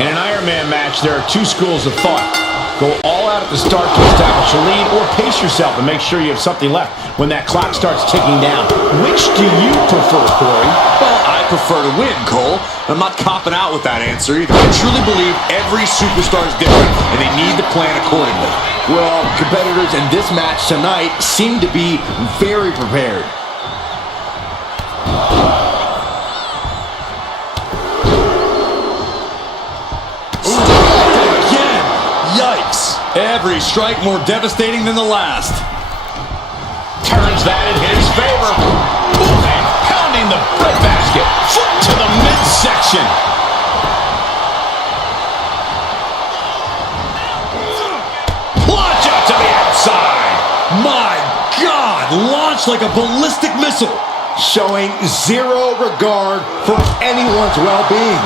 In an Iron Man match, there are two schools of thought. Go all out at the start to establish a lead, or pace yourself and make sure you have something left when that clock starts ticking down. Which do you prefer, Corey? Well, I prefer to win, Cole. I'm not copping out with that answer either. I truly believe every superstar is different, and they need to plan accordingly. Well, competitors in this match tonight seem to be very prepared. Yikes! Every strike more devastating than the last. Turns that in his favor. Boom, and pounding the breadbasket. Foot to the midsection. Launch out to the outside. My God! Launched like a ballistic missile. Showing zero regard for anyone's well-being.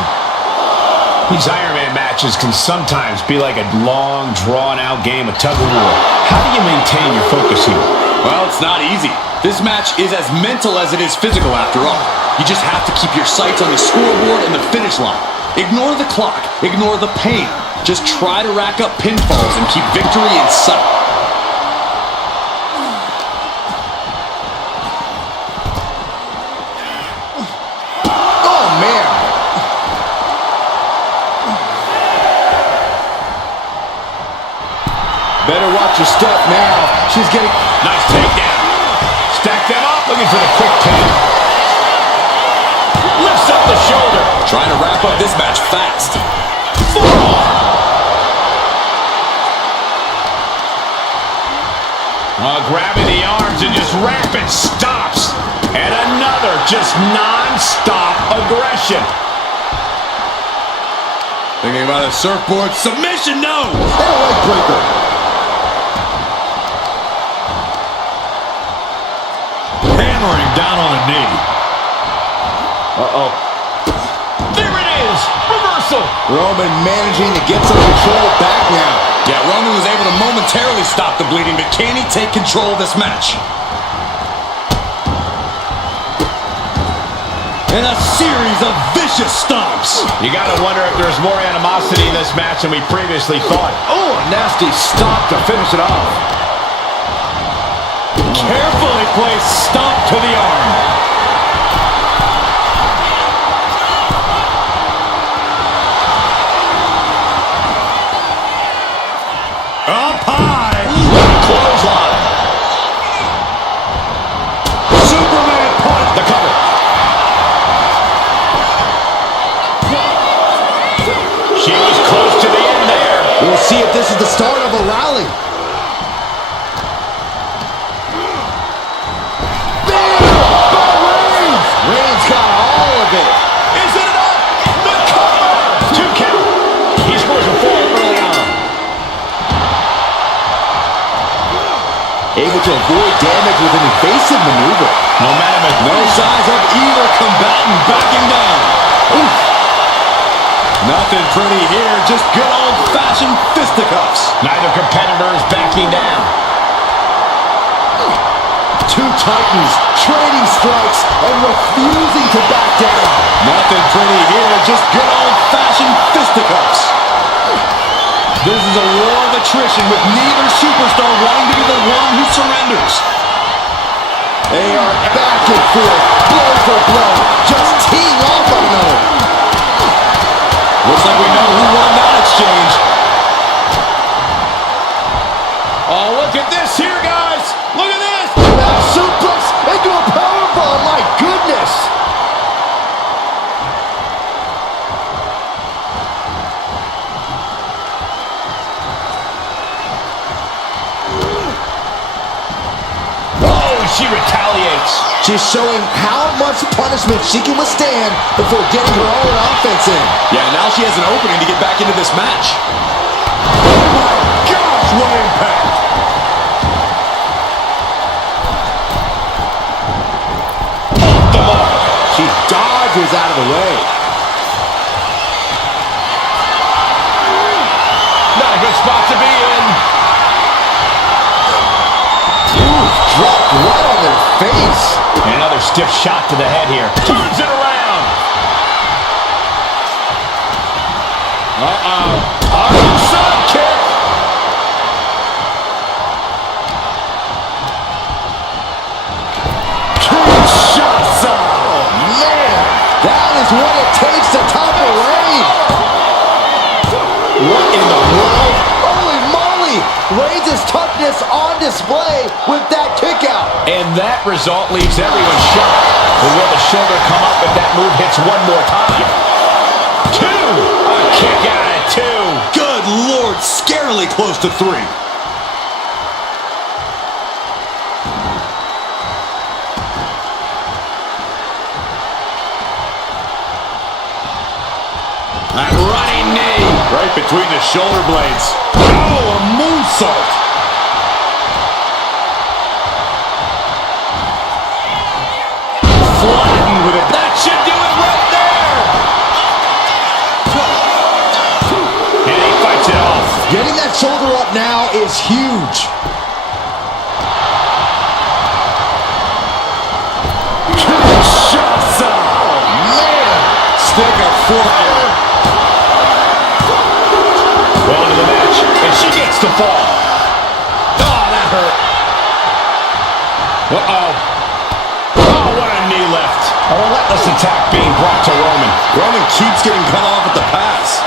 These Iron Man matches can sometimes be like a long, drawn-out game of tug-of-war. How do you maintain your focus here? Well, it's not easy. This match is as mental as it is physical, after all. You just have to keep your sights on the scoreboard and the finish line. Ignore the clock. Ignore the pain. Just try to rack up pinfalls and keep victory in sight. Better watch your step now. She's getting... Nice takedown. Stack them up, looking for the quick pin. Lifts up the shoulder. Trying to wrap up this match fast. Forearm. Grabbing the arms and just rapid stops. And another just non-stop aggression. Thinking about a surfboard submission, no! And a leg breaker. Hammering down on a knee. Uh-oh. There it is! Reversal! Roman managing to get some control back now. Yeah, Roman was able to momentarily stop the bleeding, but can he take control of this match? And a series of vicious stomps. You gotta wonder if there's more animosity in this match than we previously thought. Oh, a nasty stop to finish it off. Carefully placed stomp to the arm. Up high. Clothesline. Superman punch. The cover. She was close to the end there. We'll see if this is the start of a rally. Reigns got all of it. Is it enough? The cover! 2 count. He scores a 4 early on. Able to avoid damage with an evasive maneuver. Momentum is No signs of either combatant backing down. Oof. Nothing pretty here, just good old-fashioned fisticuffs. Neither competitor is backing down. Two titans trading strikes and refusing to back down. Nothing pretty here, just good old-fashioned fisticuffs. This is a war of attrition with neither superstar wanting to be the one who surrenders. They are back and forth, blow for blow, just teeing off one another. Looks like we know who won that exchange. Oh, look at this here, guys. Look at this. Back suplex into a powerbomb, my goodness. Oh, she retaliates. She's showing how much punishment she can withstand before getting her own offense in. Yeah, now she has an opening to get back into this match. Oh my gosh, what impact! The mark. She dodges out of the way. Not a good spot to be in. Ooh, dropped right on their face. And another stiff shot to the head here. Turns it around. Arkansas kick. Kinshasa. Oh, man. That is what it takes to topple Reigns. What in the world? Holy moly. Reigns' toughness on display with that kick out. And that result leaves everyone shocked. But will the shoulder come up if that move hits one more time? 2. A kick out at 2. Good Lord, scarily close to 3. That running knee. Right between the shoulder blades. Oh, a moonsault. Flattened with it. That should do it right there. And he fights it off. Getting that shoulder up now is huge. Kinshasa. Oh, man. Stick a fork in it. Well into the match, and she gets the fall. Oh, that hurt. Uh-oh. Oh, what a knee lift. A relentless attack being brought to Roman. Roman keeps getting cut off at the pass.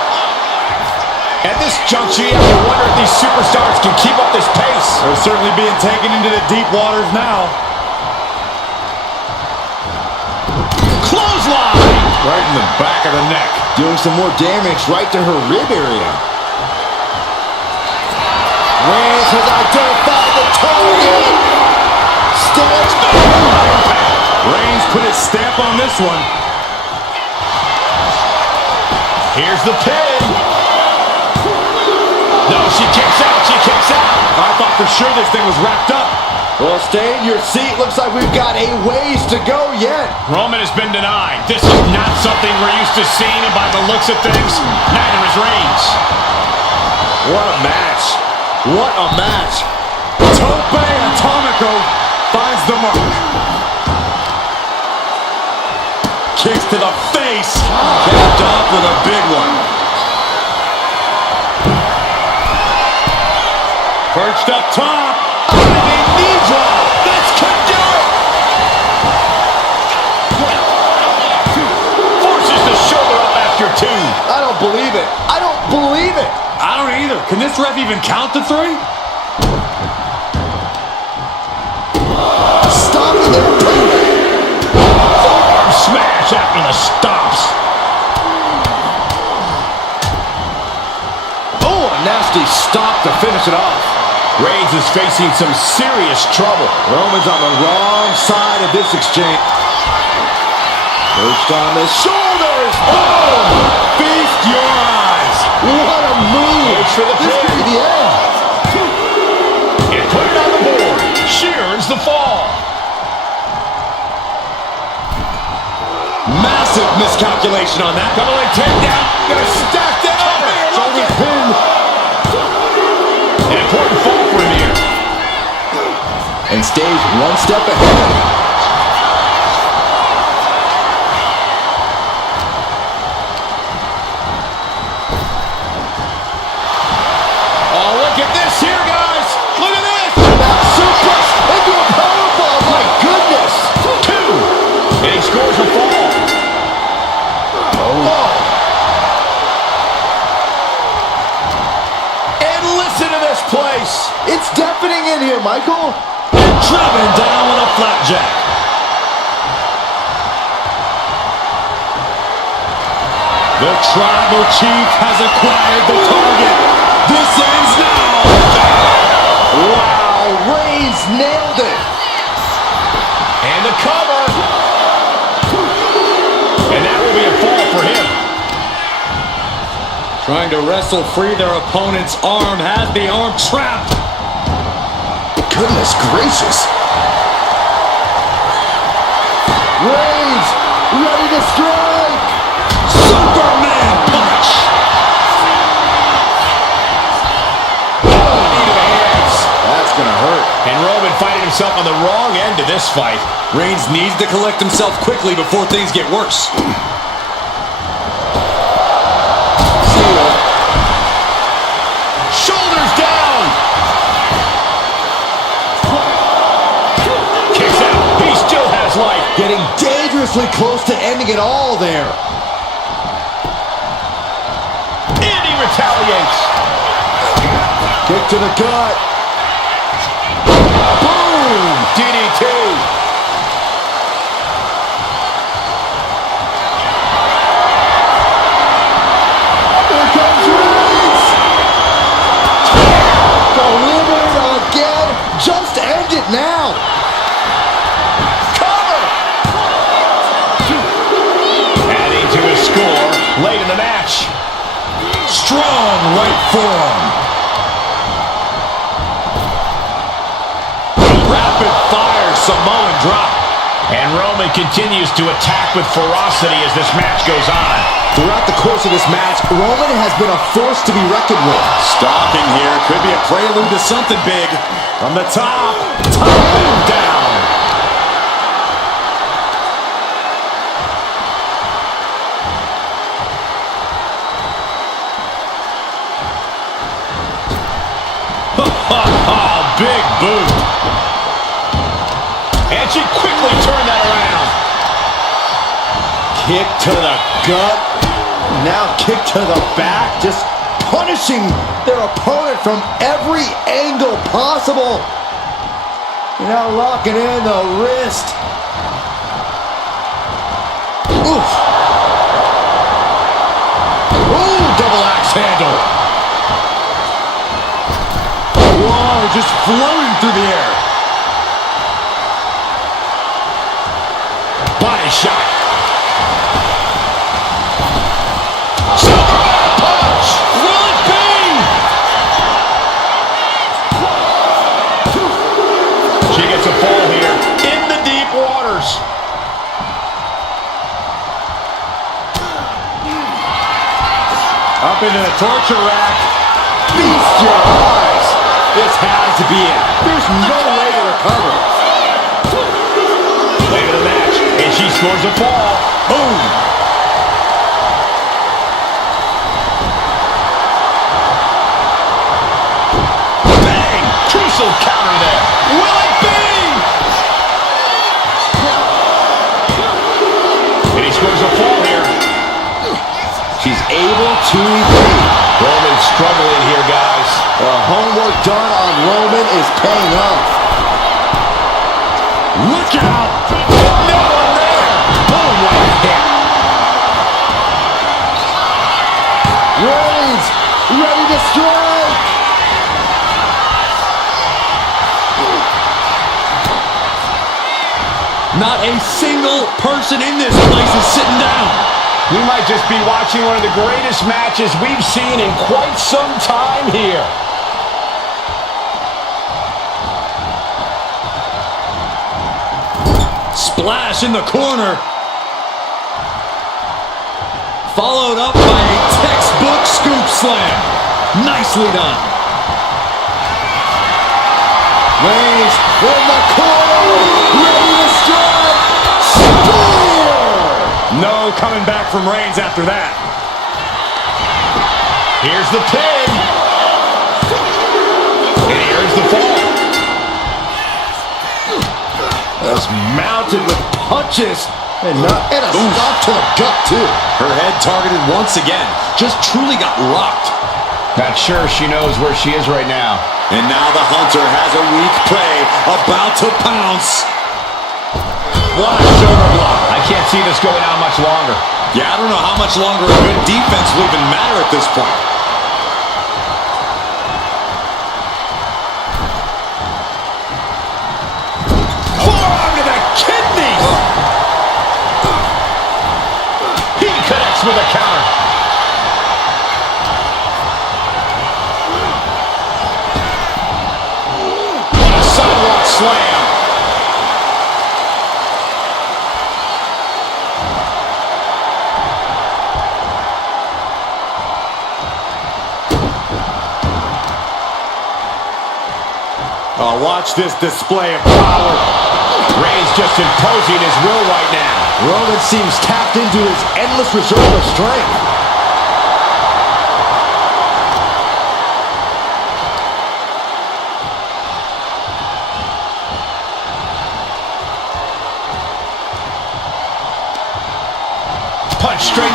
At this juncture, you have to wonder if these superstars can keep up this pace. They're certainly being taken into the deep waters now. Clothesline! Right in the back of the neck. Doing some more damage right to her rib area. Reigns has identified the target. Stands back. Reigns put his stamp on this one. Here's the pin. No, she kicks out. She kicks out. I thought for sure this thing was wrapped up. Well, stay in your seat. Looks like we've got a ways to go yet. Roman has been denied. This is not something we're used to seeing, and by the looks of things, neither is Reigns. What a match. What a match. Tope Atomico finds the mark. Kicks to the face. Capped off with a big one. Perched up top. Running knee drop. This could do it. Forces the shoulder up after 2. I don't believe it. I don't believe it. I don't either. Can this ref even count to 3? Stopping their opponent. Arm smash after the stops. Oh, a nasty stop to finish it off. Reigns is facing some serious trouble. Roman's on the wrong side of this exchange. Perched on the shoulders. Oh! Feast your eyes. What a move. Waits for the This pin. could be the end. And put it on the board. She earns the fall. Massive miscalculation on that. Double leg takedown. Gonna stack that over. Shoulders pinned. An important fall for him here. And stays one step ahead. Oh, look at this here, guys. Look at this. That suplex into a powerbomb. My goodness. 2. And he scores a fall. Oh. And listen to this place. It's deafening in here, Michael. Driven down with a flapjack. The tribal chief has acquired the target. This ends now. Wow, Reigns nailed it. And the cover. And that will be a fall for him. Trying to wrestle free their opponent's arm, has the arm trapped. Goodness gracious. Reigns ready to strike. Superman punch. Knee to the hands. That's gonna hurt. And Roman finding himself on the wrong end of this fight. Reigns needs to collect himself quickly before things get worse. See ya. awfully close to ending it all there. And he retaliates. Kick to the gut. Boom! DDT. Here comes Reigns. Delivered again. Just end it now. Cover. Adding to his score late in the match. Strong right forearm. Rapid fire Samoan drop. And Roman continues to attack with ferocity as this match goes on. Throughout the course of this match, Roman has been a force to be reckoned with. Stalking here could be a prelude to something big. From the top and down. Big boot. And she quickly turned that around. Kick to the gut. Now kick to the back. Just punishing their opponent from every angle possible. Now locking in the wrist. Oof. Ooh, double axe handle. Whoa, just floating through the air. Body shot. Superman punch. Will it be? She gets a fall here in the deep waters. Up into the torture rack. Feast your eyes. This has to be it. There's no way to recover. Late in the match, and she scores a fall. Boom. Bang! Crucial counter there. Will it be? And he scores a fall here. She's able to evade. Roman struggling here, guys. The homework done on Roman is paying off. Look out! No one there! Boom, what a hit. Reigns, ready to strike. Not a single person in this place is sitting down. We might just be watching one of the greatest matches we've seen in quite some time here. Splash in the corner. Followed up by a textbook scoop slam. Nicely done. Reigns in the corner, ready to strike. Spear. No coming back from Reigns after that. Here's the pin. And here's the fall. Just mounted with punches. And a stop to the gut, too. Her head targeted once again. Just truly got rocked. Not sure she knows where she is right now. And now the Hunter has a weak prey about to pounce. What a shoulder block. I can't see this going on much longer. Yeah, I don't know how much longer a good defense will even matter at this point. Forearm to the kidneys. He connects with a counter. A sidewalk slam. Oh, watch this display of power. Reigns just imposing his will right now. Roman seems tapped into his endless reserve of strength.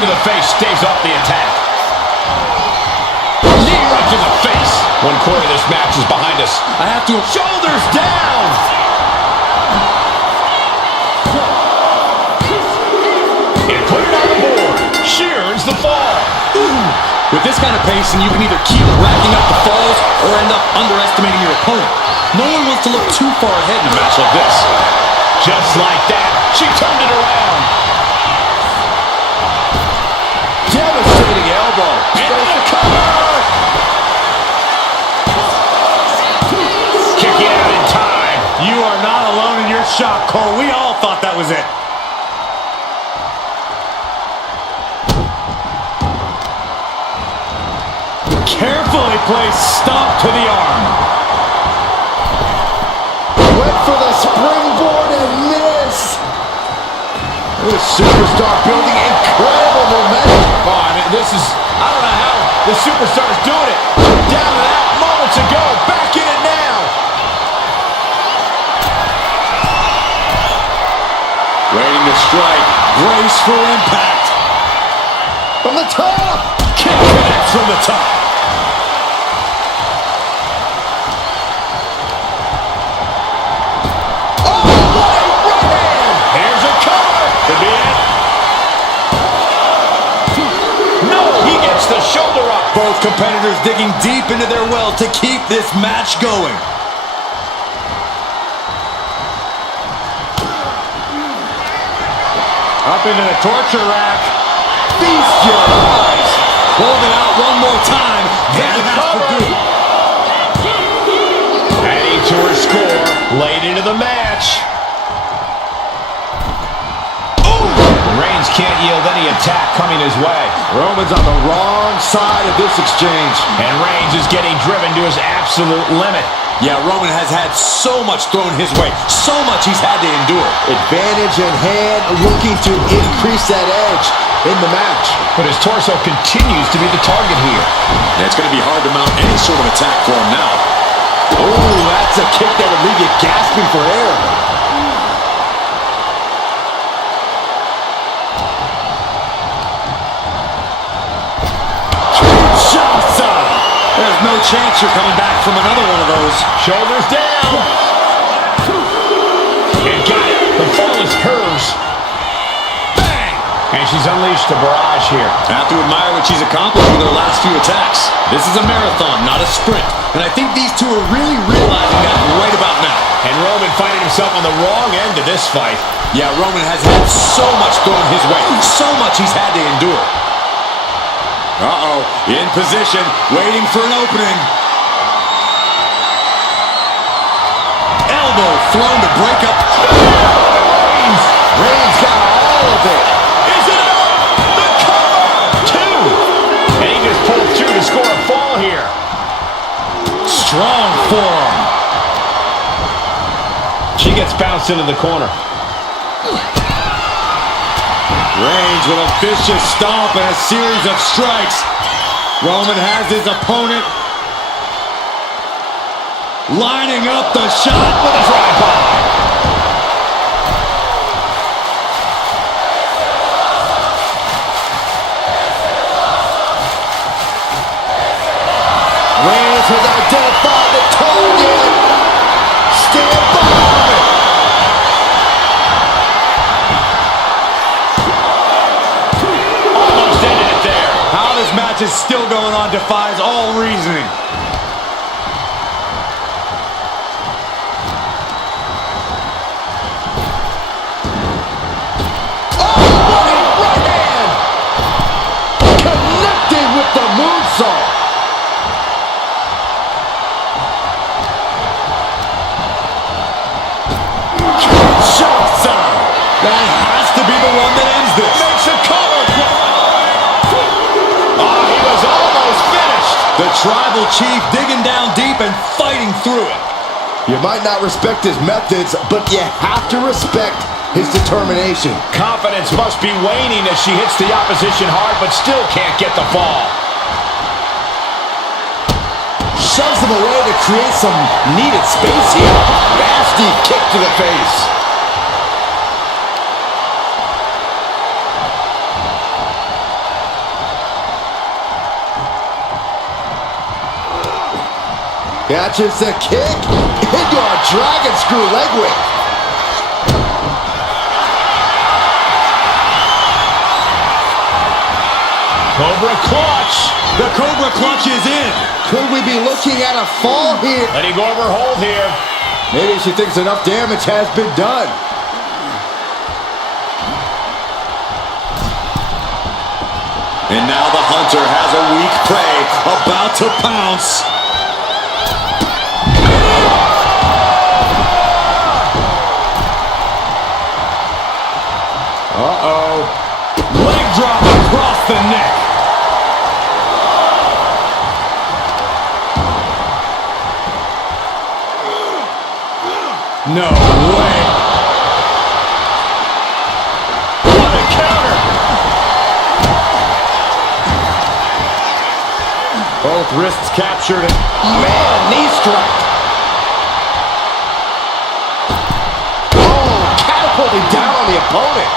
to the face staves off the attack. Knee right to the face. 1/4 of this match is behind us. I have to... Shoulders down. And put it on the board. She earns the fall. Ooh. With this kind of pacing, you can either keep racking up the falls or end up underestimating your opponent. No one wants to look too far ahead in a match like this. Just like that, she turned it around. Devastating elbow. And the cover. Kicking out in time. You are not alone in your shock, Cole. We all thought that was it. Carefully placed stomp to the arm. Went for the springboard and missed. This superstar building incredible momentum. Oh, I mean, I don't know how the superstar is doing it. Down and out moments ago. Back in it now. Waiting to strike. Brace for impact. From the top. Kick connects from the top. The shoulder up. Both competitors digging deep into their well to keep this match going. Up into the torture rack. Feast your eyes. Holding out one more time. That has to do. Adding to her score. Late into the match. Reigns can't yield any attack coming his way. Roman's on the wrong side of this exchange. And Reigns is getting driven to his absolute limit. Yeah, Roman has had so much thrown his way. So much he's had to endure. Advantage in hand, looking to increase that edge in the match. But his torso continues to be the target here. Yeah, it's going to be hard to mount any sort of attack for him now. Oh, that's a kick that would leave you gasping for air. There's no chance you're coming back from another one of those. Shoulders down. And got it. The fall is hers. Bang! And she's unleashed a barrage here. I have to admire what she's accomplished with her last few attacks. This is a marathon, not a sprint. And I think these two are really realizing that right about now. And Roman finding himself on the wrong end of this fight. Yeah, Roman has had so much thrown his way. So much he's had to endure. Uh-oh, in position, waiting for an opening. Elbow thrown to break up. Reigns got all of it. Is it up? The cover! 2! And he just pulled through to score a fall here. Strong forearm. She gets bounced into the corner. Reigns with a vicious stomp and a series of strikes. Roman has his opponent lining up the shot with a drive-by. Reigns has identified the target. Stand by. This match is still going on defies all reasoning. Oh, right hand! Connecting with the moonsault. Kinshasa! That has to be the one that ends this. Makes a cover. The tribal chief digging down deep and fighting through it. You might not respect his methods, but you have to respect his determination. Confidence must be waning as she hits the opposition hard, but still can't get the fall. Shoves him away to create some needed space here. Nasty kick to the face. Catches the kick into a dragon screw leg whip. Cobra clutch. The Cobra clutch is in. Could we be looking at a fall here? Letting go over hold here. Maybe she thinks enough damage has been done. And now the hunter has a weak prey about to pounce. Uh-oh. Leg drop across the neck. No way. What a counter. Both wrists captured. Man, knee strike. Oh, catapulting down on the opponent.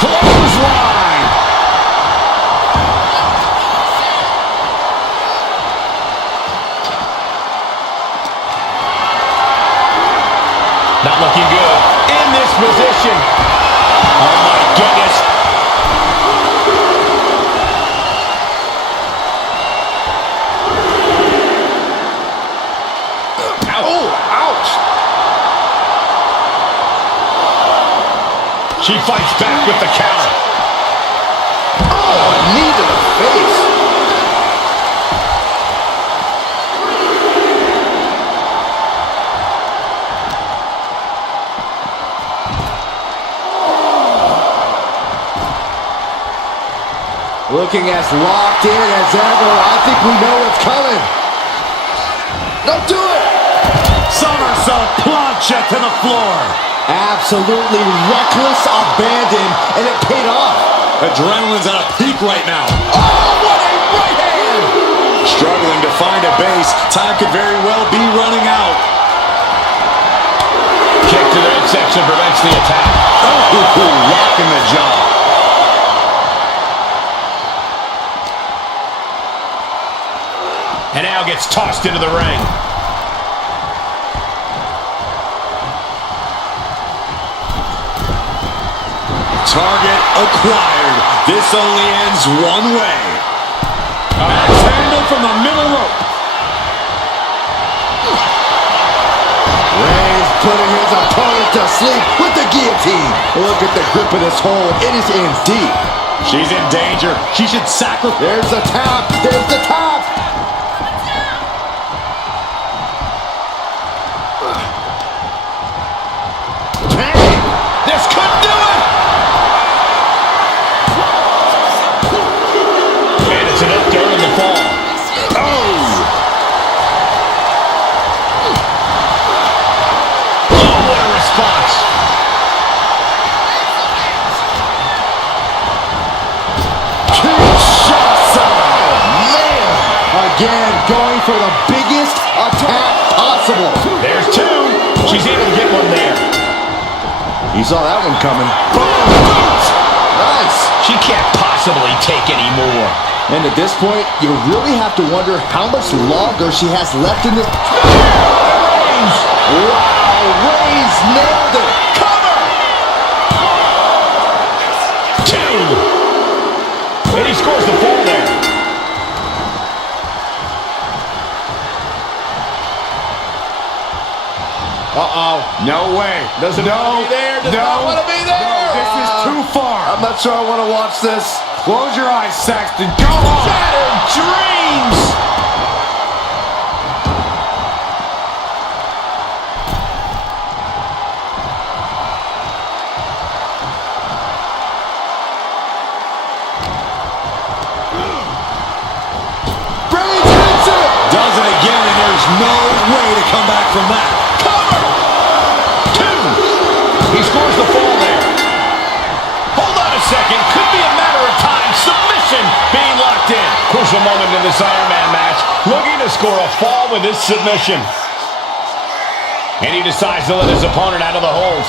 Clothesline. Not looking good in this position. Oh my goodness. Oh, ouch. She fights back with the counter. Oh, a knee to the face. Looking as locked in as ever. I think we know what's coming. Don't do it. Somersault plancha to the floor. Absolutely reckless abandon, and it paid off. Adrenaline's at a peak right now. Oh, what a right hand! Struggling to find a base. Time could very well be running out. Kick to the midsection prevents the attack. Oh, rocking the jaw. And now gets tossed into the ring. Target acquired. This only ends one way. Axe handle from the middle rope. Rey's putting his opponent to sleep with the guillotine. Look at the grip of this hold. It is in deep. She's in danger. She should sacrifice. There's the tap. There's the tap. This could do it! And it's enough to earn the fall. Oh! Oh, what a response! Kinshasa! Man! Again, going for the biggest attack possible. There's two. She's able to get one there. You saw that one coming. Nice. She can't possibly take any more. And at this point, you really have to wonder how much longer she has left in this. Reigns! Wow, Reigns nailed it. Cover! Two! And he scores the fall there. Uh-oh. No way. Doesn't want to be there. Does not want to be there. No, This is too far. I'm not sure I want to watch this. Close your eyes, Saxton. Go on. Shattered dreams. Reigns hits it. Does it again, and there's no way to come back from that. Cover. Two. He scores the fall there. Hold on a second. Could be a matter of time. Submission being locked in. Crucial moment in this Iron Man match. Looking to score a fall with this submission. And he decides to let his opponent out of the hold.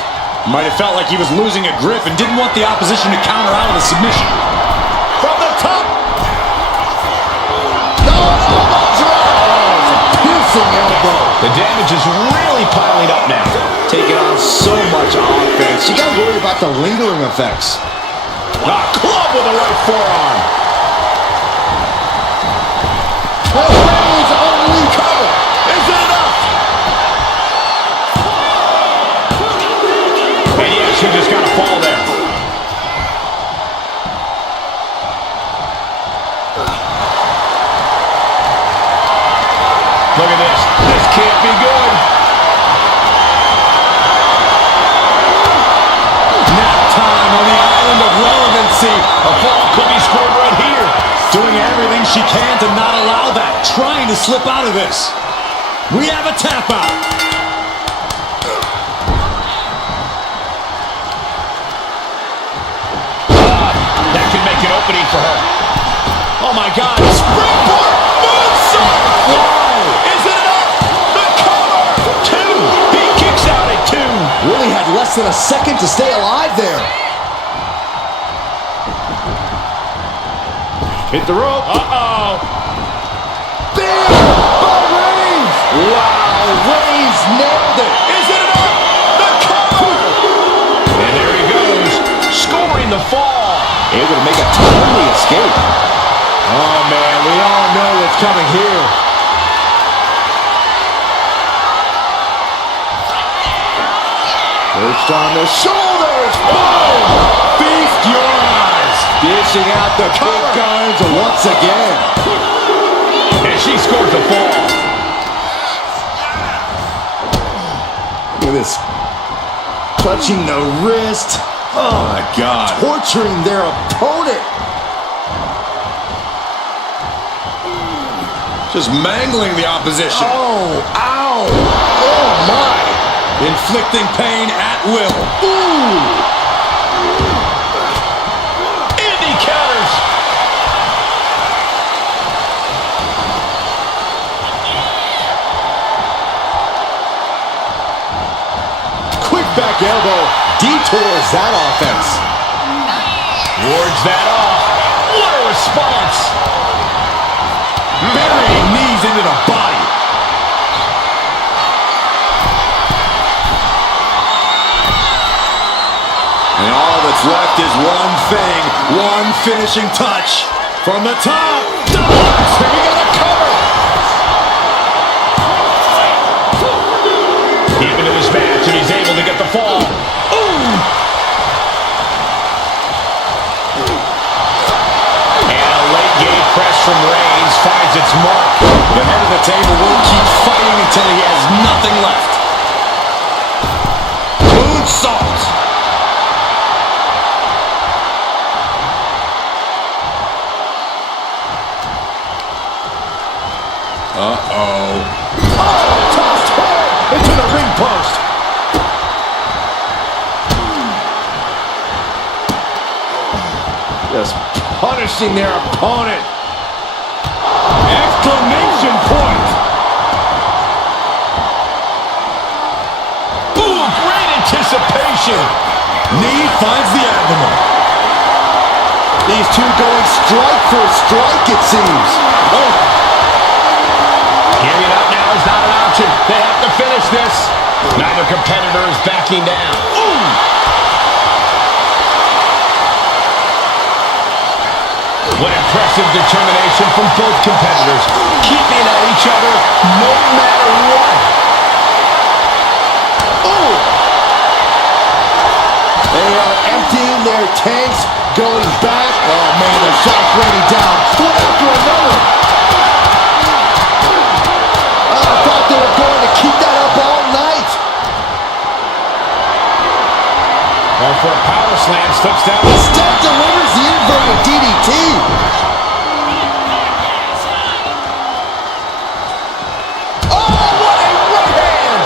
Might have felt like he was losing a grip and didn't want the opposition to counter out of the submission. top. No, elbow drop. Oh, it's a piercing elbow. The damage is really piling up now. Taking on so much offense. You got to worry about the lingering effects. Club with the right forearm. Reigns only cover. Is it enough? And yeah, she just got to fall there. Look at this. This can't be good. Nap time on the island of relevancy. A fall could be scored right here. Doing everything she can to not allow that. Trying to slip out of this. We have a tap out. That could make an opening for her. Oh my God. Springboard moonsault. Whoa. Is it enough? The cover. 2. He kicks out at 2. Really had less than a second to stay alive there. Hit the rope. Uh-oh. Big by Reigns. Wow, Reigns nailed it. Is it enough? The cover. And there he goes. Scoring the fall. Able to make a timely escape. Oh, man, we all know what's coming here. Perched on the shoulders. Boom! Feast your eyes. Dishing out the big guns once again. And she scores the fall. Look at this. Clutching the wrist. Oh, my God. Torturing their opponent. Just mangling the opposition. Oh, ow. Oh, my. Inflicting pain at will. Ooh. And he counters. Quick back elbow detours that offense. Wards that off. What a response. Burying knees into the body. And all that's left is one thing, one finishing touch. From the top. Here we got a cover. Deep into this match, and he's able to get the fall. Ooh. And a late game press from Reigns finds its mark. The head of the table will keep fighting until he has nothing left. Moonsault. Uh-oh. Tossed hard into the ring post. Just punishing their opponent. Exclamation point. Ooh, great anticipation. Knee finds the abdomen. These two going strike for strike, it seems. Oh. Giving up now is not an option. They have to finish this. Neither competitor is backing down. Ooh. What impressive determination from both competitors. Keeping at each other no matter what. Ooh. They are emptying their tanks, going back. Oh, man, the shots raining down. One after another. I thought they were going to keep that up all night. Going for a power slam, slips down. Instead delivers the inverted DDT. Oh, what a right hand.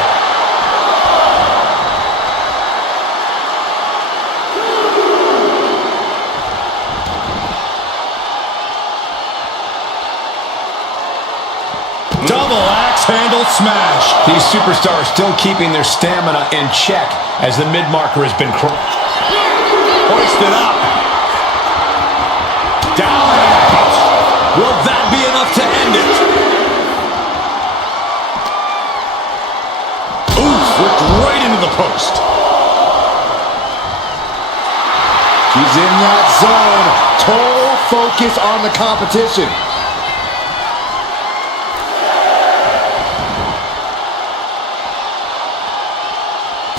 Double axe handle smash. These superstars still keeping their stamina in check as the mid-marker has been Hoisted up. Down. enough to end it. Oof, ripped right into the post. She's in that zone. Total focus on the competition.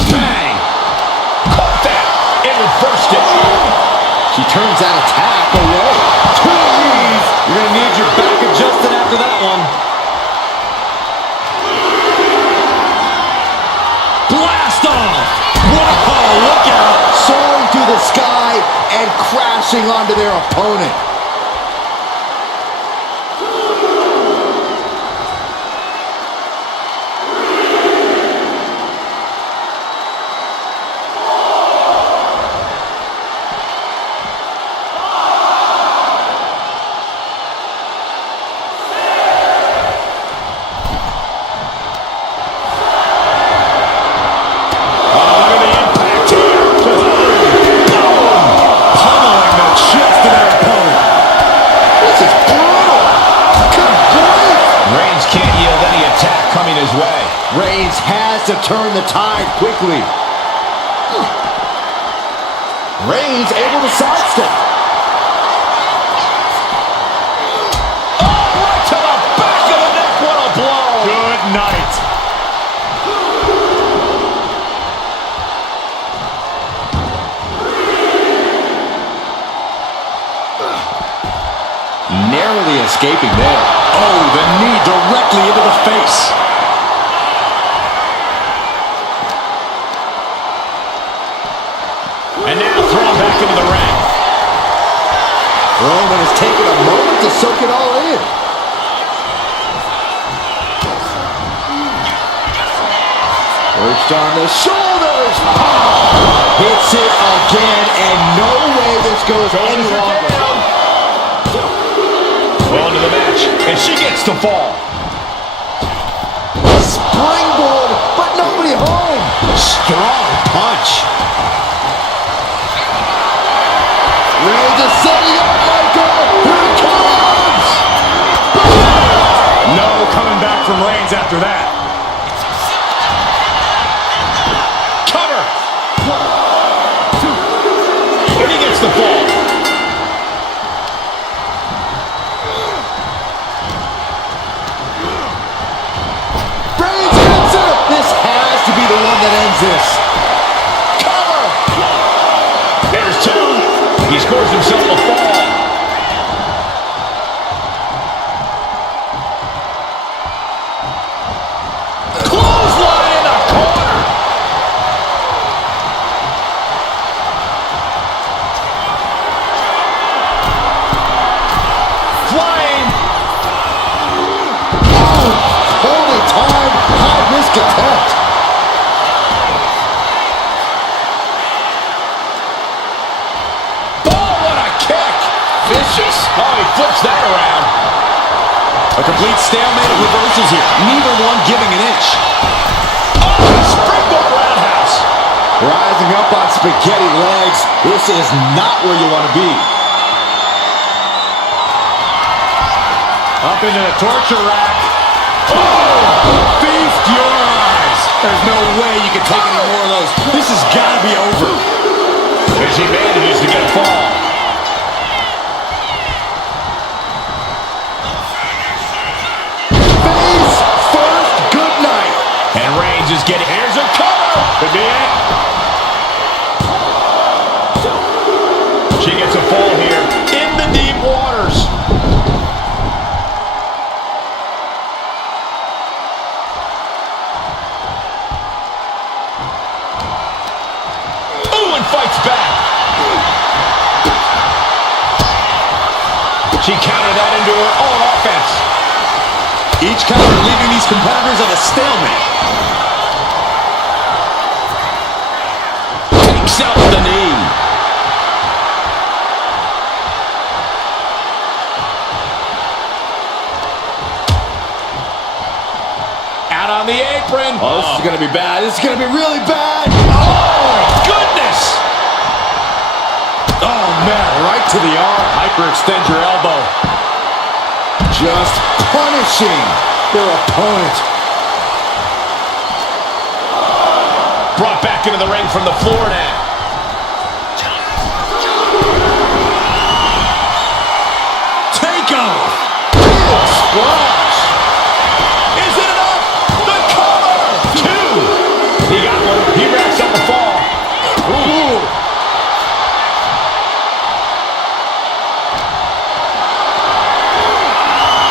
Bang! Caught that! And reversed it. She turns that attack away. Two knees. You're going to need your back adjusted after that one. Blast off! Whoa, look out! Soaring through the sky and crashing onto their opponent. Reigns has to turn the tide quickly. Reigns able to sidestep. Oh, right to the back of the neck. What a blow. Good night. Narrowly escaping there. Oh, the knee directly into the face. And now thrown back into the ring. Roman has taken a moment to soak it all in. Perched on the shoulders. Hits it again, and no way this goes any longer. Well into the match, and she gets to fall. Springboard, but nobody home. Strong punch. Reigns is setting up, Michael. Here it comes. No coming back from Reigns after that. Cover. 1, 2. And he gets the fall. Reigns hits it. This has to be the one that ends this. Cover. There's 2. He scores himself a fall. Clothesline in the corner. Flying. Oh, holy time. High risk attempt. Vicious. Oh, he flips that around. A complete stalemate of reversals here. Neither one giving an inch. Oh, springboard roundhouse. Rising up on spaghetti legs. This is not where you want to be. Up into the torture rack. Oh, feast your eyes. There's no way you can take any more of those. This has got to be over. As he manages to get a fall. Is getting, here's a cover. Could be it. She gets a fall here in the deep waters. Ooh, and fights back. She countered that into her own offense. Each counter leaving these competitors at a stalemate. Out with the knee. Out on the apron. Oh, this is going to be bad. This is going to be really bad. Oh, goodness. Oh, man, right to the arm. Hyperextend your elbow. just punishing their opponent. Brought back into the ring from the floor now. Take off. Big splash. Is it enough? The cover! 2. He got one. He racks up the fall. Ooh.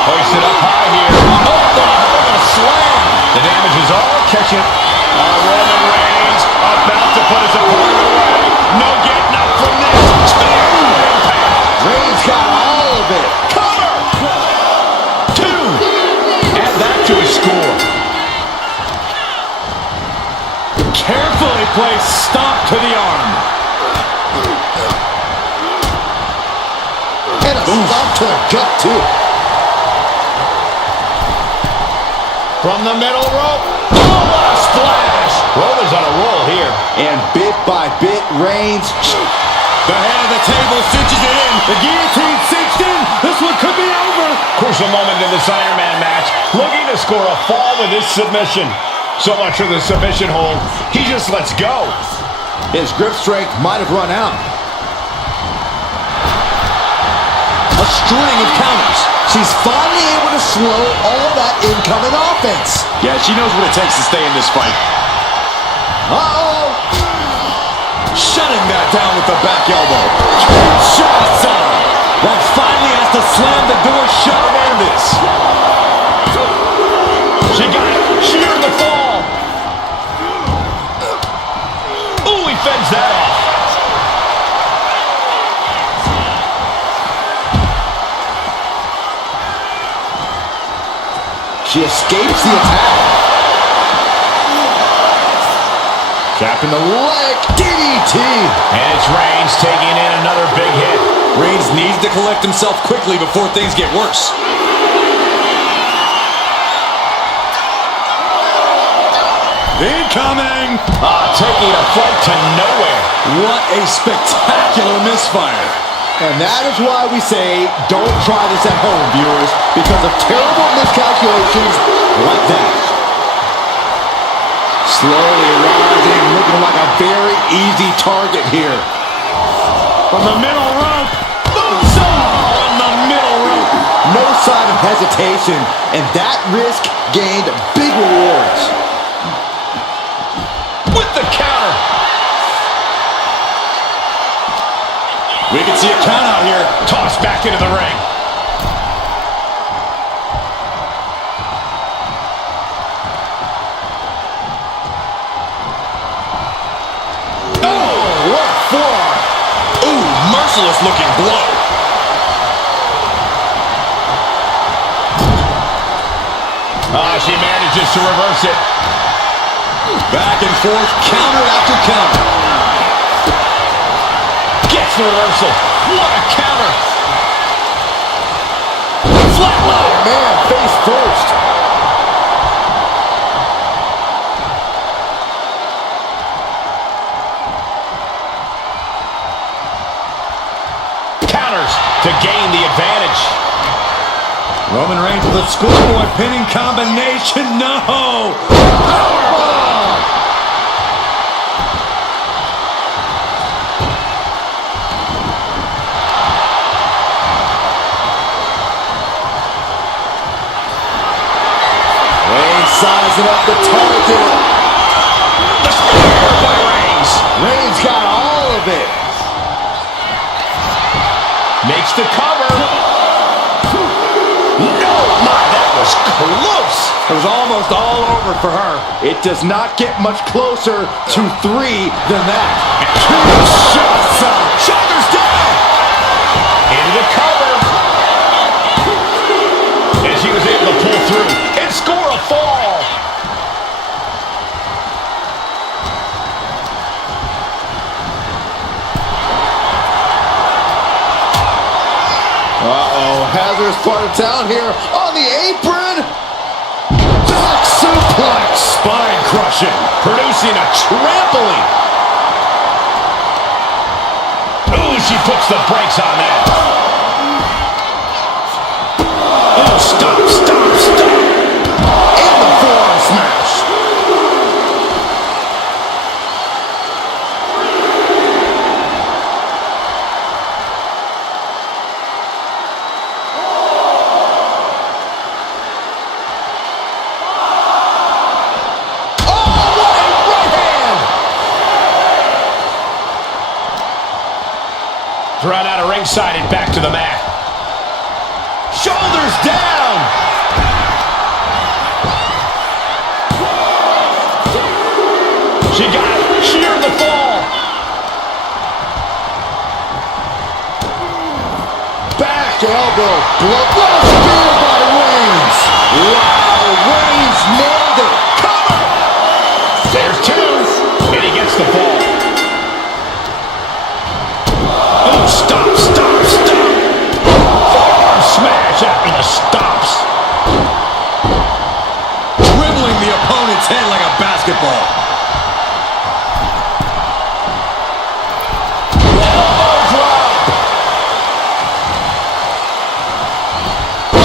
Hoisted up high here. Oh, the slam. The damage is all catching. Roman Reigns about to put his opponent away. No getting up from this. Reigns got all of it. Cover! 2. Add that to his score. Carefully placed stomp to the arm. And a stomp to the gut, too. From the middle rope. Oh, what a splash! Roman's on a roll here. And bit by bit, Reigns. The head of the table cinches it in. The guillotine cinched in. This one could be over. Crucial moment in this Iron Man match. Looking to score a fall with his submission. So much for the submission hold. He just lets go. His grip strength might have run out. A string of counters. She's finally able to slow all that incoming offense. Yeah, she knows what it takes to stay in this fight. Uh-oh. Shutting that down with the back elbow. Kinshasa. That finally has to slam the door shut and end this. She got it. Sheared the fall. Ooh, he fends that off. She escapes the attack. Tapping the Leg DDT. And it's Reigns taking in another big hit. Reigns needs to collect himself quickly before things get worse. Incoming! Taking a flight to nowhere. What a spectacular misfire. And that is why we say, don't try this at home, viewers, because of terrible miscalculations like that. Slowly rising, looking like a very easy target here. From the middle rope. From the middle rope. No sign of hesitation, and that risk gained big rewards. With the counter. We can see a count out here. Tossed back into the ring. Oh, what a forearm. Ooh, merciless looking blow. She manages to reverse it. Back and forth, counter after counter. Gets the reversal. What a counter. Flatline. Man, face first. Counters to gain the advantage. Roman Reigns with a schoolboy pinning combination. No! Powerbomb. Reigns sizing up the target. The spear by Reigns. Reigns got all of it. Makes the cover. No, my, that was close. It was almost all over for her. It does not get much closer to 3 than that. Kinshasa. Shoulders down. Into the cover. And she was able to pull through and score a fall. Uh-oh, hazardous part of town here on the apron. Back suplex. Spine crushing. Producing a trampoline. Ooh, she puts the brakes on that. Ooh, stop, stop, stop. In the forearm smash. Thrown out of ringside and back to the mat. Shoulders down. She got it. Sheared the fall. Back elbow. Blood spear by Reigns. Wow, Reigns nailed it. Cover. There's two. And he gets the fall. Oh, stop, stop, stop. Forearm smash out into stops. Dribbling the opponent's head like a basketball. Elbow drop.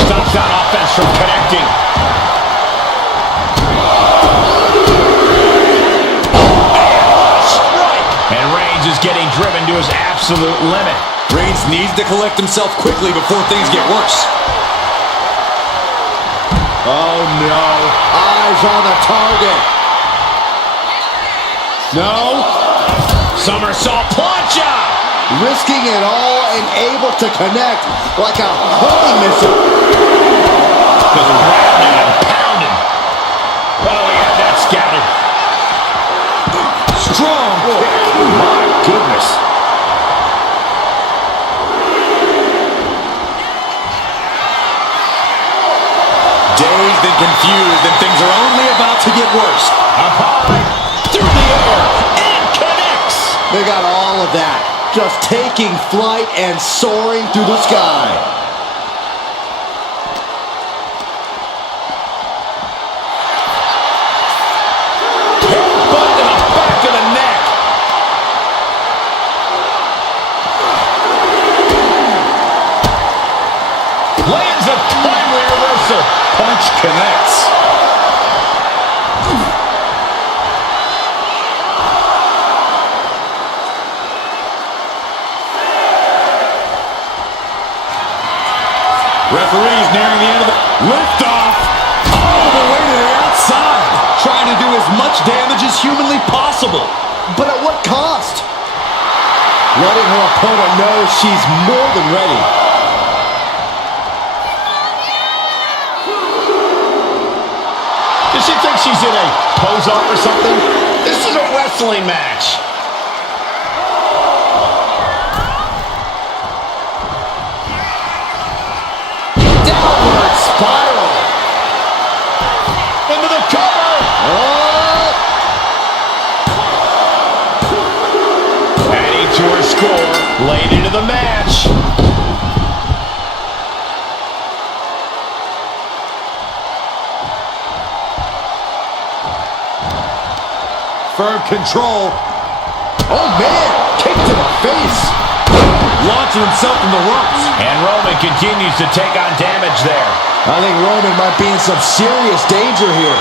Stops that offense from connecting. And Reigns is getting driven to his absolute limit. Reigns needs to collect himself quickly before things get worse. Oh no. Eyes on the target. No. Somersault plancha. Risking it all and able to connect like a homing missile. Just grounding and pounding. Oh, yeah, that's scouted. Strong kick. My goodness. Dazed and confused, and things are only about to get worse. Up high, through the air, and connects. They got all of that. Just taking flight and soaring through the sky. Headbutt to the back of the neck. Lands a timely reversal. Punch connects. Referee's nearing the end of the liftoff. All the way to the outside. Trying to do as much damage as humanly possible. But at what cost? Letting her opponent know she's more than ready. Does she think she's in a pose-off or something? This is a wrestling match. Downward spiral. Into the cover. Oh. Adding to her score, late into the match. Firm control. Oh man, kick to the face. Launching himself from the ropes. And Roman continues to take on damage there. I think Roman might be in some serious danger here.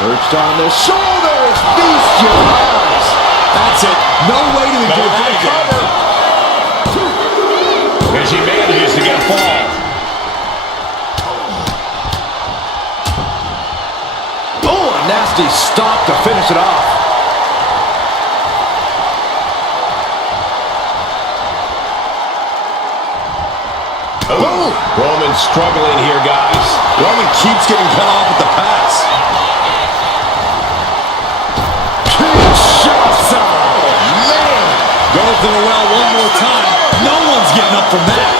Perched on the shoulders, feast your eyes. That's it. No way to endure that again. As she manages to get a fall. Oh, a nasty stop to finish it off. Oh, Roman's struggling here, guys. Roman keeps getting cut off at the pass. Goes to the well one more time. No one's getting up from that.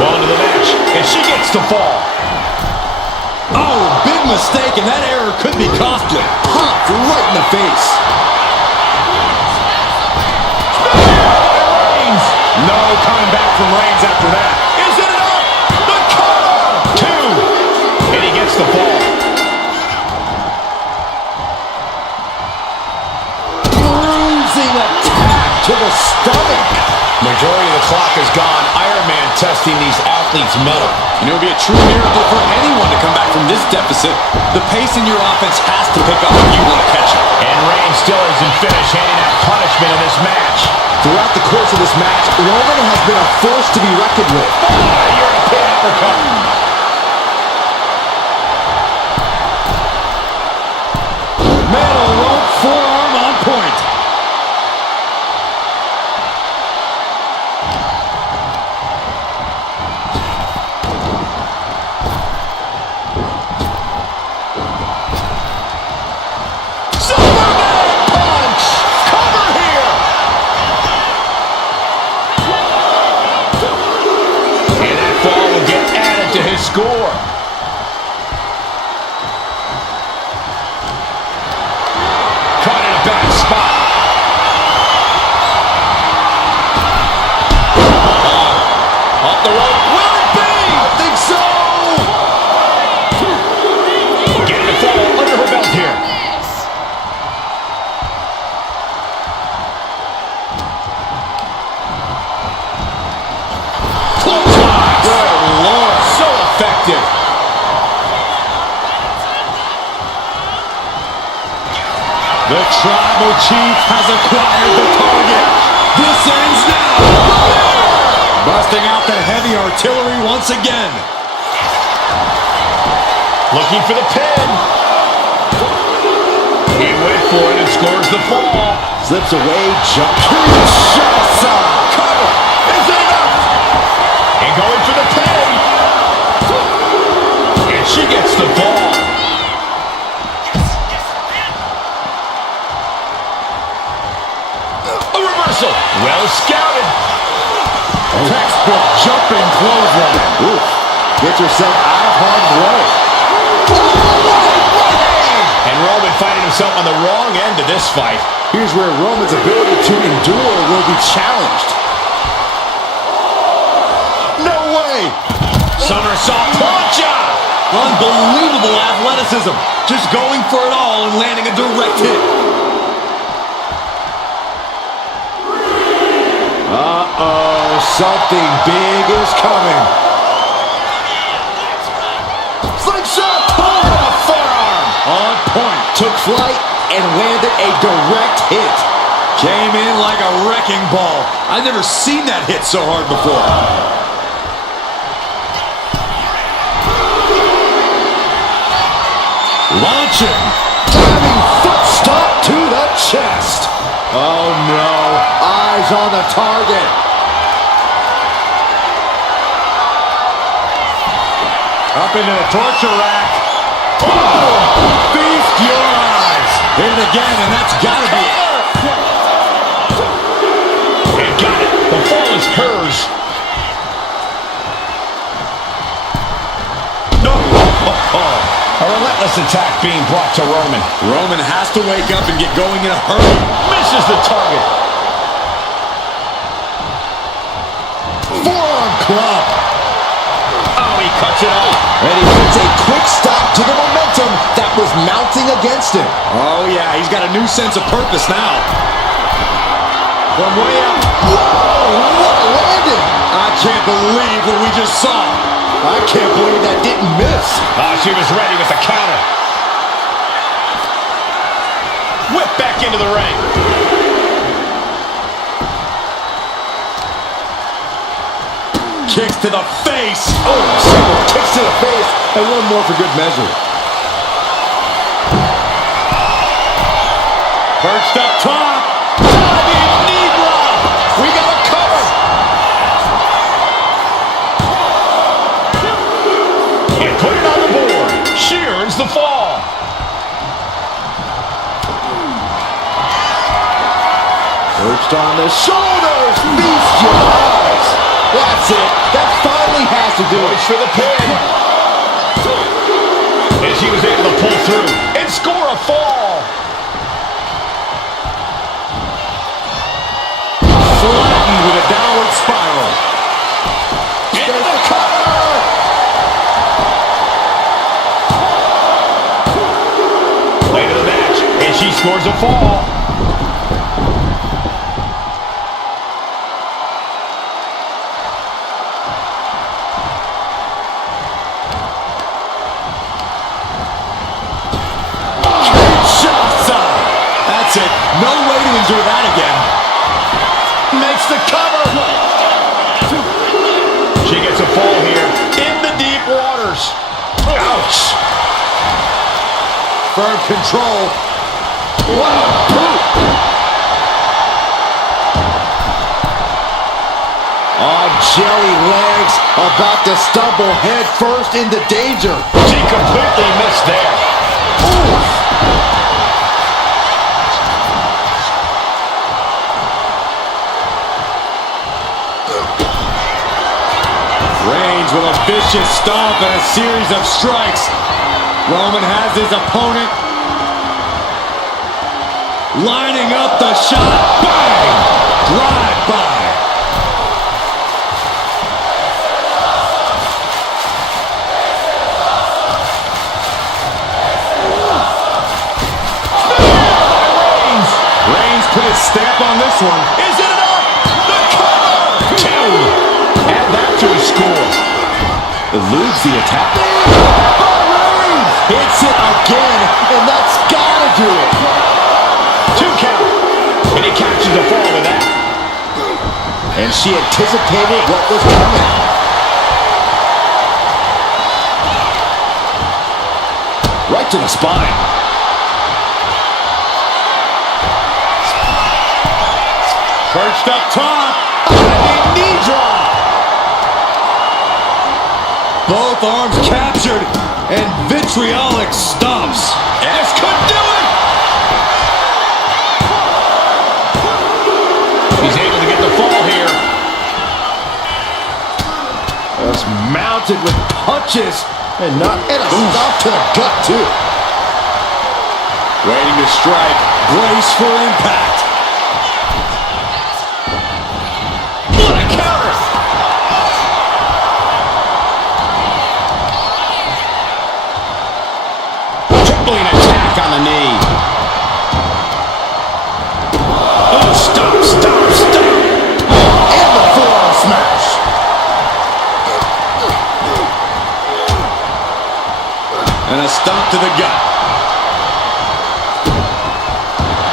Well into the match, and she gets the fall. Oh, big mistake, and that error could be costly. Popped right in the face. Reigns. No coming back from Reigns after that. Is it enough? The cover. 2. And he gets the fall. Bruising attack to the stomach. Majority of the clock is gone. Iron Man testing these athletes' mettle. And it would be a true miracle for anyone to come back from this deficit. The pace in your offense has to pick up if you want to catch it. And Reigns still isn't finished, handing out punishment in this match. Throughout the course of this match, Roman has been a force to be reckoned with. European uppercut. Metal rope forearm on point. To his score. Caught in a bad spot. Off the rope. Will it be? I think so. Getting the fall under her belt here. The Tribal Chief has acquired the target. This ends now. Busting out the heavy artillery once again. Looking for the pin. He went for it and scores the fall. Slips away, jump. Kinshasa. Cover. Is it enough? And going for the pin. And she gets the ball. Well scouted. Textbook jumping clothesline. Oof. Gets herself out of harm's way. And Roman finding himself on the wrong end of this fight. Here's where Roman's ability to endure will be challenged. No way. Somersault plancha. Unbelievable athleticism. Just going for it all and landing a direct hit. Uh-oh, something big is coming. Slingshot! Oh, a forearm! On point. Took flight and landed a direct hit. Came in like a wrecking ball. I've never seen that hit so hard before. Launching. Diving foot stomp to the chest. Oh, no. Eyes on the target. Up into the torture rack. Oh! Feast your eyes. Hit it again, and that's got to be it. And got it. The fall is hers. No. A relentless attack being brought to Roman. Roman has to wake up and get going in a hurry. Misses the target. Forearm club. Oh, he cuts it off. And he puts a quick stop to the momentum that was mounting against him. Oh, yeah, he's got a new sense of purpose now. From way up. Whoa, what a landing. I can't believe what we just saw. I can't believe that didn't miss. She was ready with the counter. Whip back into the ring. Kicks to the face. Oh, several kicks to the face, and one more for good measure. Perched up top. Diving knee drop. We got a cover. And put it on the board. She earns the fall. Perched on the shoulders. Feast your eyes. That's it. That finally has to do it. For the pin. And she was able to pull through and score a fall. Flattened with a downward spiral. Into the cover. Late in the match, and she scores a fall. enjoy that again. Makes the cover. She gets a fall here in the deep waters. Ouch. Firm control. Wow. Oh, jelly legs about to stumble head first into danger. She completely missed there. Ooh. Reigns with a vicious stomp and a series of strikes. Roman has his opponent lining up the shot. Bang! Drive by. Reigns put his stamp on this one. Is it enough? The cover! Two. Add that to his score. Eludes the attack. Hits it again, and that's gotta do it. 2 count. And he catches the fall with that. And she anticipated what was coming. Right to the spine. Perched up top. Knee drop. Both arms captured. And vitriolic stomps. This could do it. He's able to get the fall here. Just mounted with punches. And a stop to the gut, too. Waiting to strike. Brace for impact. What a counter. Tripling attack on the knee. Oh, stop. And the forearm smash. And a stomp to the gut.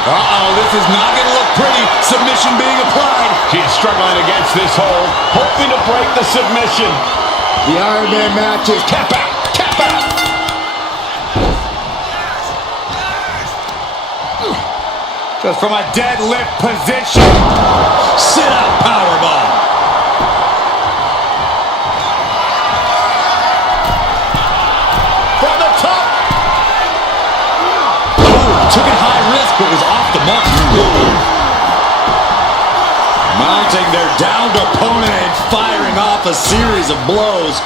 Uh-oh, this is not going to look pretty. Submission being applied. She is struggling against this hold, hoping to break the submission. The Iron Man match is Tap out. Just from a deadlift position. Sit out powerbomb. From the top. Took it high risk, but was off the mark. Mounting their downed opponent and firing off a series of blows.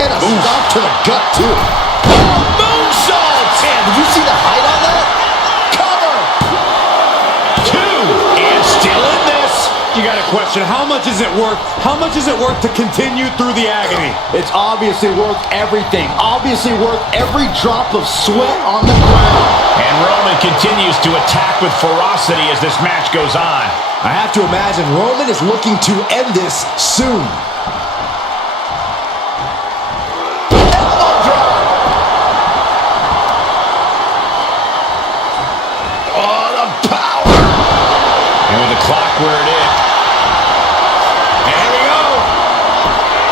and a stop to the gut, too. Moonsault. Man, did you see the height on that? Cover. 2. And still in this. You got to question, how much is it worth? How much is it worth to continue through the agony? It's obviously worth everything. Obviously worth every drop of sweat on the ground. And Roman continues to attack with ferocity as this match goes on. I have to imagine Roman is looking to end this soon. Elbow drop. Oh, the power. And with the clock where it is. And here we go.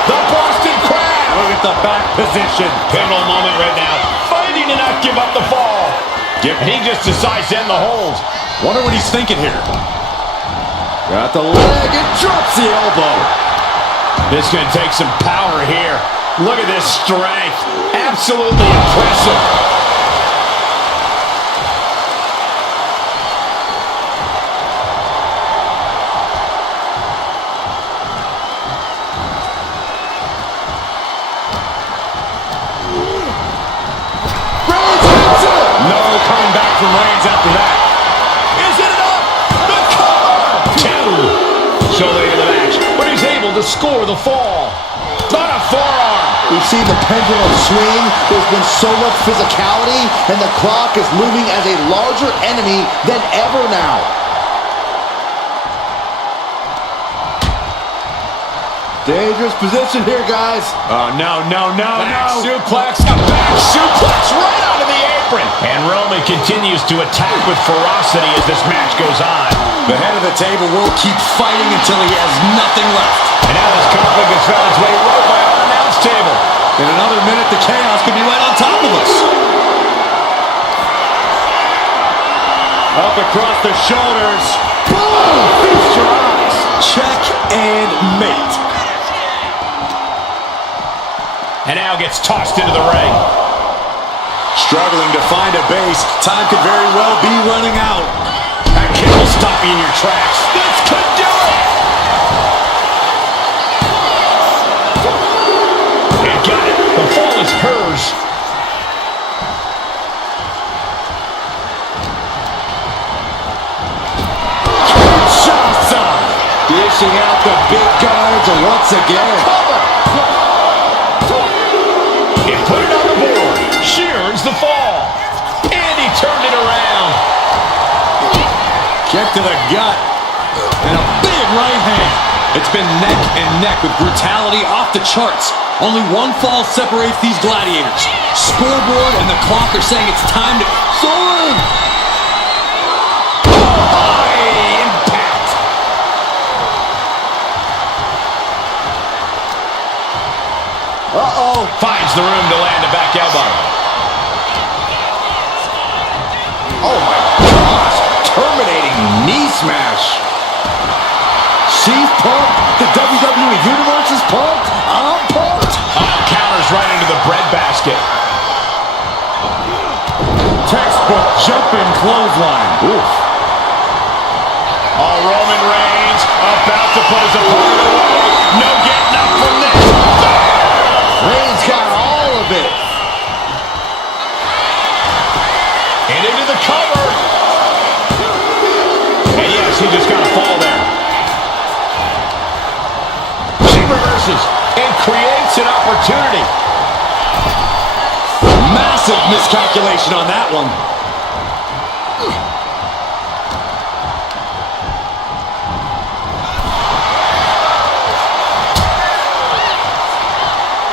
The Boston Crab. Look at the back position. Pivotal moment right now. Fighting to not give up the fall. And he just decides to end the hold. Wonder what he's thinking here. Got the leg and drops the elbow. This is going to take some power here. Look at this strength. Absolutely impressive. Reigns hits it. No coming back from Reigns after that. Is it enough? The cover. 2. So late in the match, but he's able to score the fall. On a forearm. We've seen the pendulum swing. There's been so much physicality, and the clock is looming as a larger enemy than ever now. Dangerous position here, guys. Oh, no. Back suplex. A back suplex right onto the apron. And Roman continues to attack with ferocity as this match goes on. The head of the table will keep fighting until he has nothing left. And now this conflict has found its way right by our announce table. In another minute, the chaos could be right on top of us. Up across the shoulders. Boom! Feast your eyes. Check and mate. And now gets tossed into the ring. Struggling to find a base. Time could very well be running out. That kick will stop you in your tracks. This could do it! And got it. The fall is hers. Kinshasa! Dishing out the big guards once again. And put it on the board. Shears the fall. And he turned it around. Kick to the gut. And a big right hand. It's been neck and neck with brutality off the charts. Only one fall separates these gladiators. Scoreboard and the clock are saying it's time to... Sword! High impact. Uh-oh. Finds the room to land a back elbow. Oh my gosh. Terminating knee smash. She's pumped. The WWE Universe is pumped. I'm pumped. Counters right into the breadbasket. Textbook jumping clothesline. Oof. Oh, Roman Reigns about to put his opponent away. No getting up from this. Reigns got all of it. And into the cover. And yes, he just got a fall there. She reverses and creates an opportunity. Massive miscalculation on that one.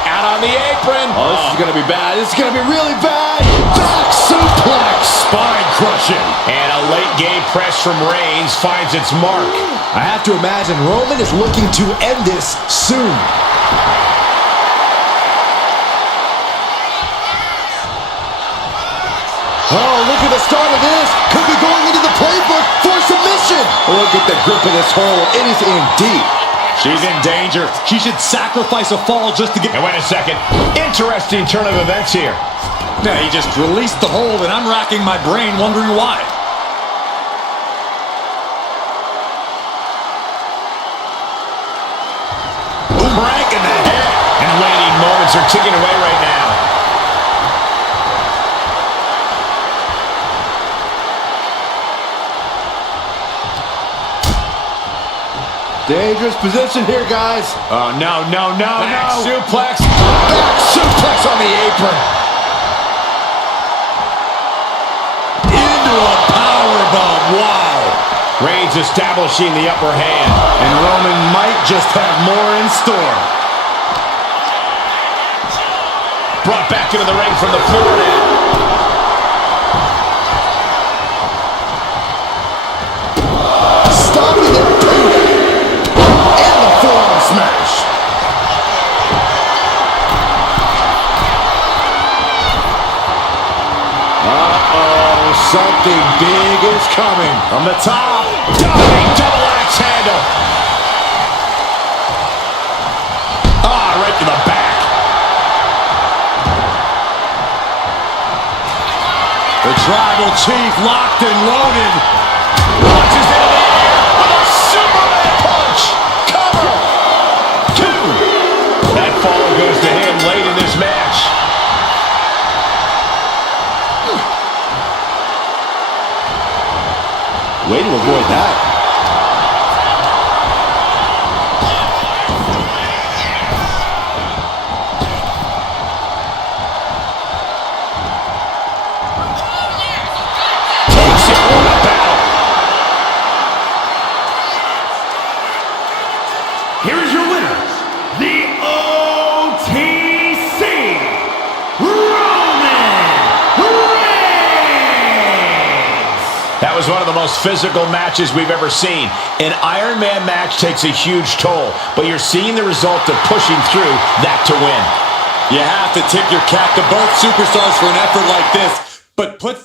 Out on the apron. Oh, this is going to be bad. This is going to be really bad. Back suplex. Spine crushing. And a late game press from Reigns finds its mark. I have to imagine Roman is looking to end this soon. Oh, look at the start of this. Could be going into the playbook for submission. Look at the grip of this hold. It is in deep. She's in danger. She should sacrifice a fall just to get... And wait a second. Interesting turn of events here. Yeah, he just released the hold, and I'm racking my brain wondering why. Crank in the head. And waning moments are ticking away right now. Dangerous position here, guys. Oh, no, no, no, Back no. suplex. Back suplex on the apron. Into a powerbomb. Wow. Reigns establishing the upper hand. And Roman might just have more in store. Brought back into the ring from the floor now. Stopping it. And the forearm smash. Uh-oh. Something big is coming. From the top. Diving double axe handle. Ah, right to the back. The tribal chief locked and loaded. Launches into the air with a Superman punch. Cover. 2. That fall goes to him late in this match. Way to avoid that. Takes it with a battle. Here is your winner, the OTC, Roman Reigns. That was one of the most physical matches we've ever seen. An Iron Man match takes a huge toll, but you're seeing the result of pushing through that to win. You have to tip your cap to both superstars for an effort like this, but put